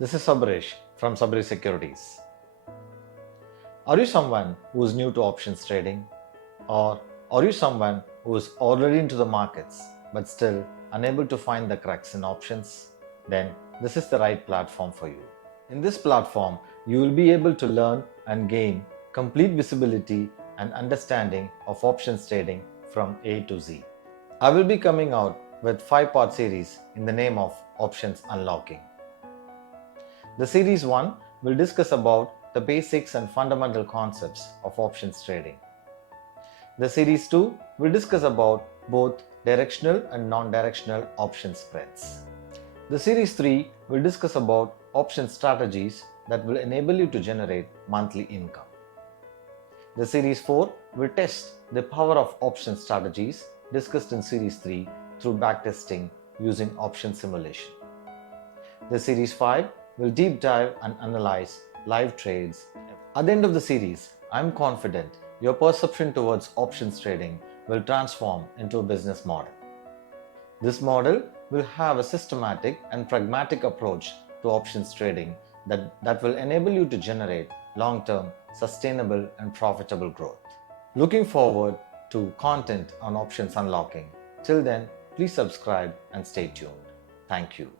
This is Sabari from Sabari Securities. Are you someone who is new to options trading? Or are you someone who is already into the markets but still unable to find the cracks in options? Then this is the right platform for you. In this platform, you will be able to learn and gain complete visibility and understanding of options trading from A to Z. I will be coming out with 5-part series in the name of Options Unlocking. The series 1 will discuss about the basics and fundamental concepts of options trading. The series 2 will discuss about both directional and non-directional option spreads. The series 3 will discuss about option strategies that will enable you to generate monthly income. The series 4 will test the power of option strategies discussed in series 3 through backtesting using option simulation. The series 5 will deep dive and analyze live trades. At the end of the series, I'm confident your perception towards options trading will transform into a business model. This model will have a systematic and pragmatic approach to options trading that will enable you to generate long-term, sustainable and profitable growth. Looking forward to content on options unlocking. Till then, please subscribe and stay tuned. Thank you.